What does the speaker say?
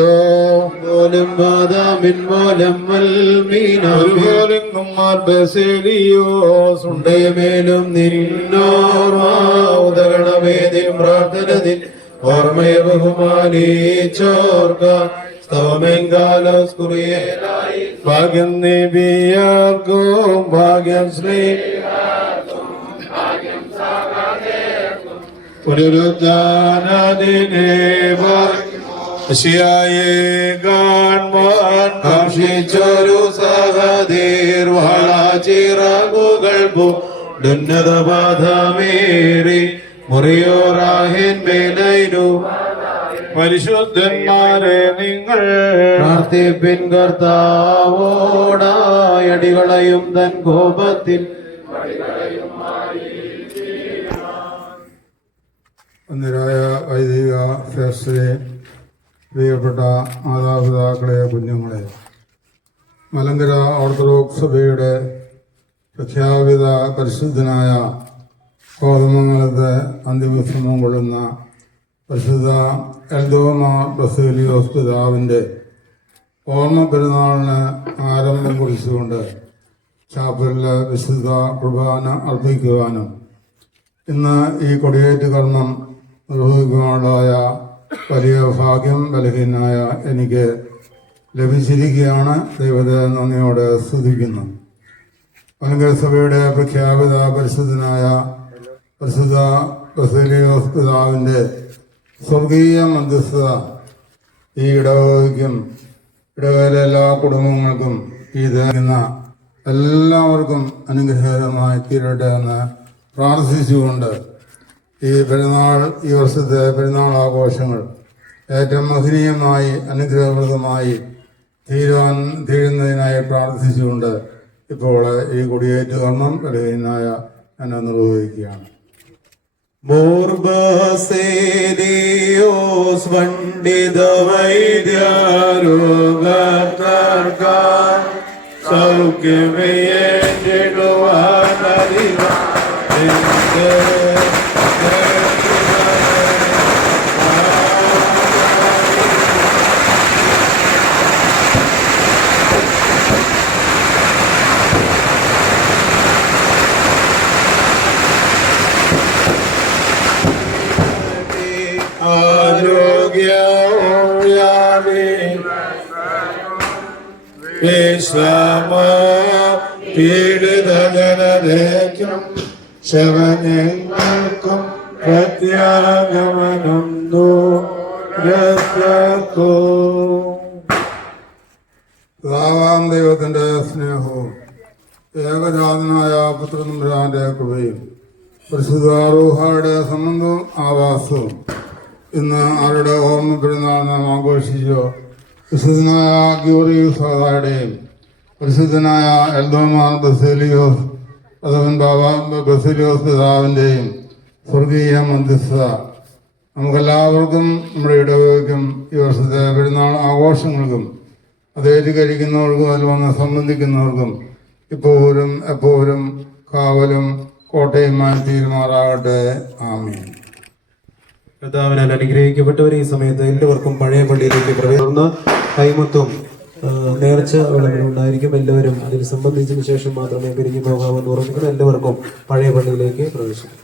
പോലും സുണ്ടയമേലും നിന്നോർമാതകണമേതിൽ പ്രാർത്ഥനതിൽ ഓർമ്മയെ ബഹുമാനിച്ചോർക്ക ഭാഗ്യം നബിയാർക്കും ഭാഗ്യം ശ്രീ പുനരുദ്ധാനദിനെ കാണുവാൻ കാക്ഷിച്ചൊരു സഹദീർ വളാചിറകുകൾ ഉന്നതപാതമേറി മുറിയോറാഹിൻ മേലൈനു പരിശുദ്ധന്മാരെ നിങ്ങൾ പ്രാർത്ഥിപ്പിൻ കർത്താവോടായടികളയും തൻ കോപത്തിൽ അന്നരായ വൈദിക ശ്രേഷ്ഠരെ, പ്രിയപ്പെട്ട മാതാപിതാക്കളെ, കുഞ്ഞുങ്ങളെ, മലങ്കര ഓർത്തഡോക്സ് സഭയുടെ പ്രഖ്യാപിത പരിശുദ്ധനായ കോതമംഗലത്തെ അന്തിമവിശ്രമം കൊള്ളുന്ന പരിശുദ്ധ എൽദോമ ബസേലിയോസ് പിതാവിൻ്റെ ഓർമ്മ പെരുന്നാളിന് ആരംഭം കുറിച്ചുകൊണ്ട് ചാപ്പലിലെ വിശുദ്ധ കുർബാന അർപ്പിക്കുവാനും ഇന്ന് ഈ കൊടിയേറ്റ് കർമ്മം നിർവഹിക്കുവാനുള്ളതായ വലിയ ഭാഗ്യം ബലഹീനായ എനിക്ക് ലഭിച്ചിരിക്കുകയാണ്. ദൈവത്തെ നന്ദിയോടെ സ്തുതിക്കുന്നു. മലങ്കര സഭയുടെ പ്രഖ്യാപിത പരിശുദ്ധനായ പരിശുദ്ധ ബസേലിയോസ് പിതാവിൻ്റെ സ്വർഗീയ മധ്യസ്ഥത ഈ ഇടവകയ്ക്കും ഇടവകയിലെ എല്ലാ കുടുംബങ്ങൾക്കും ഈ തരുന്ന എല്ലാവർക്കും അനുഗ്രഹകരമായി തീരട്ടെ എന്ന് പ്രാർത്ഥിച്ചുകൊണ്ട് ഈ പെരുന്നാൾ, ഈ വർഷത്തെ പെരുന്നാൾ ആഘോഷങ്ങൾ ഏറ്റവും മഹനീയമായി അനുഗ്രഹപ്രദമായി തീരുന്നതിനായി പ്രാർത്ഥിച്ചുകൊണ്ട് ഇപ്പോൾ ഈ കൊടിയേറ്റ് കർമ്മം ബലഹീനായ എന്നെ നിർവഹിക്കുകയാണ്. മോർബസേലിയോസ് പണ്ഡിത വൈദ്യാരോഗ സൗഖ്യമേടുവാനറിവ പീഡിതജനതയ്ക്കും ശവനങ്ങൾക്കും പ്രത്യാഗമനം പിതാവാം ദൈവത്തിന്റെ സ്നേഹവും ഏകജാതനായ പുത്രനമ്പുരാന്റെ കൃപയും പരിശുദ്ധ റൂഹായുടെ സംബന്ധവും ആവാസവും ഇന്ന് അവരുടെ ഓർമ്മ പെരുന്നാൾ നാം ആഘോഷിച്ചോ വിശുദ്ധനായ ഗ്യൂറിയൂസ് ഫാദറുടെയും പരിശുദ്ധനായ എൽദോമാർ ബസേലിയോസ് ബസേലിയോസ് പിതാവിൻ്റെയും സ്വർഗീയ മധ്യസ്ഥത നമുക്കെല്ലാവർക്കും നമ്മുടെ ഇടവകയ്ക്കും ഈ വർഷത്തെ പെരുന്നാൾ ആഘോഷങ്ങൾക്കും അതേറ്റുകരിക്കുന്നവർക്കും അതിൽ വന്ന് സംബന്ധിക്കുന്നവർക്കും ഇപ്പോഴും എപ്പോഴും കാവലും കോട്ടയുമായി തീരുമാറാകട്ടെ. ആമീൻ. കർത്താവിനാൽ അനുഗ്രഹിക്കപ്പെട്ടവർ ഈ സമയത്ത് എല്ലാവർക്കും പഴയ പള്ളിയിലേക്ക് പ്രവേശിക്കുന്ന കൈമത്തും നേർച്ച വിളകളുണ്ടായിരിക്കും. എല്ലാവരും അതിൽ സംബന്ധിച്ചതിന് ശേഷം മാത്രമേ പിരിഞ്ഞു പോകാമെന്ന് ഓർമ്മിക്കുന്ന എല്ലാവർക്കും പഴയ പള്ളിയിലേക്ക് പ്രവേശിക്കും.